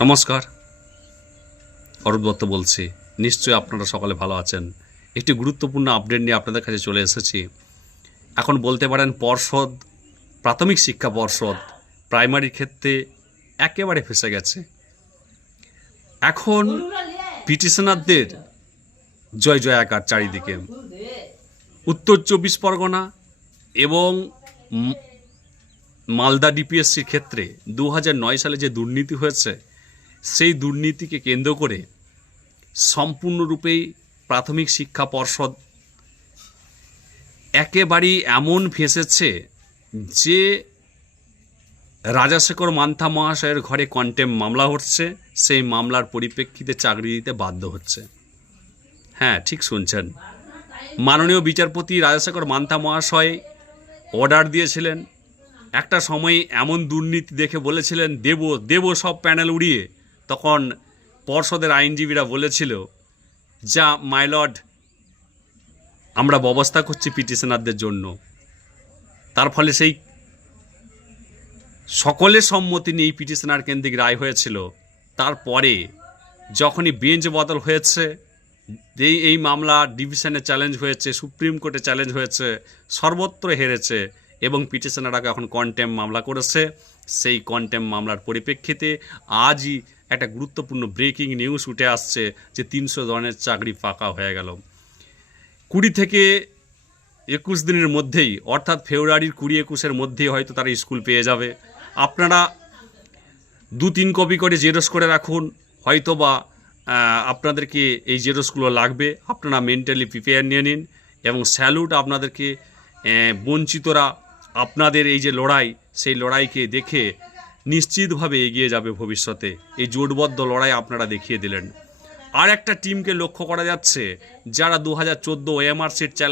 নমস্কার। অরূপ দত্ত বলছি। নিশ্চয়ই আপনারা সকলে ভালো আছেন। একটি গুরুত্বপূর্ণ আপডেট নিয়ে আপনাদের কাছে চলে এসেছি। এখন বলতে পারেন পর্ষদ, প্রাথমিক শিক্ষা পর্ষদ প্রাইমারির ক্ষেত্রে একেবারে ফেসে গেছে। এখন পিটিশনারদের জয় জয়াকার চারিদিকে। উত্তর চব্বিশ পরগনা এবং মালদা ডিপিএসসির ক্ষেত্রে দু সালে যে দুর্নীতি হয়েছে সেই দুর্নীতিকে কেন্দ্র করে সম্পূর্ণরূপেই প্রাথমিক শিক্ষা পর্ষদ একেবারেই এমন ফেঁসেছে যে রাজাশেখর মান্থা মহাশয়ের ঘরে কন্টেম মামলা হচ্ছে, সেই মামলার পরিপ্রেক্ষিতে চাকরি দিতে বাধ্য হচ্ছে। হ্যাঁ ঠিক শুনছেন। মাননীয় বিচারপতি রাজাশেখর মান্থা মহাশয় অর্ডার দিয়েছিলেন। একটা সময় এমন দুর্নীতি দেখে বলেছিলেন, দেব দেব সব প্যানেল উড়িয়ে। তখন পর্ষদের আইনজীবীরা বলেছিল, যা মাইলড আমরা ব্যবস্থা করছি পিটিশনারদের জন্য। তার ফলে সেই সকলের সম্মতি নিয়ে পিটিশনার কেন্দ্রিক রায় হয়েছিল। তারপরে যখনই বেঞ্চ বদল হয়েছে এই এই মামলা ডিভিশনে চ্যালেঞ্জ হয়েছে, সুপ্রিম কোর্টে চ্যালেঞ্জ হয়েছে, সর্বত্র হেরেছে এবং পিটিশনাররা এখন কন্টেম মামলা করেছে। সেই কন্টেম মামলার পরিপ্রেক্ষিতে আজই একটা গুরুত্বপূর্ণ ব্রেকিং নিউজ উঠে আসছে যে তিনশো জনের চাকরি ফাঁকা হয়ে গেল। কুড়ি থেকে একুশ দিনের মধ্যেই, অর্থাৎ ফেব্রুয়ারির কুড়ি একুশের মধ্যেই হয়তো তারা স্কুল পেয়ে যাবে। আপনারা দু তিন কপি করে জেরক্স করে রাখুন হয়তো বা আপনাদেরকে এই জেরক্সগুলো লাগবে। আপনারা মেন্টালি প্রিপেয়ার নিয়ে নিন এবং স্যালুট আপনাদেরকে বঞ্চিতরা, আপনাদের এই যে লড়াই, সেই লড়াইকে দেখে নিশ্চিতভাবে এগিয়ে যাবে ভবিষ্যতে। এই জোটবদ্ধ লড়াই আপনারা দেখিয়ে দিলেন। আর একটা টিমকে লক্ষ্য করা যাচ্ছে যারা দু হাজার চোদ্দ ওএমআর সিট চ্যালেঞ্জ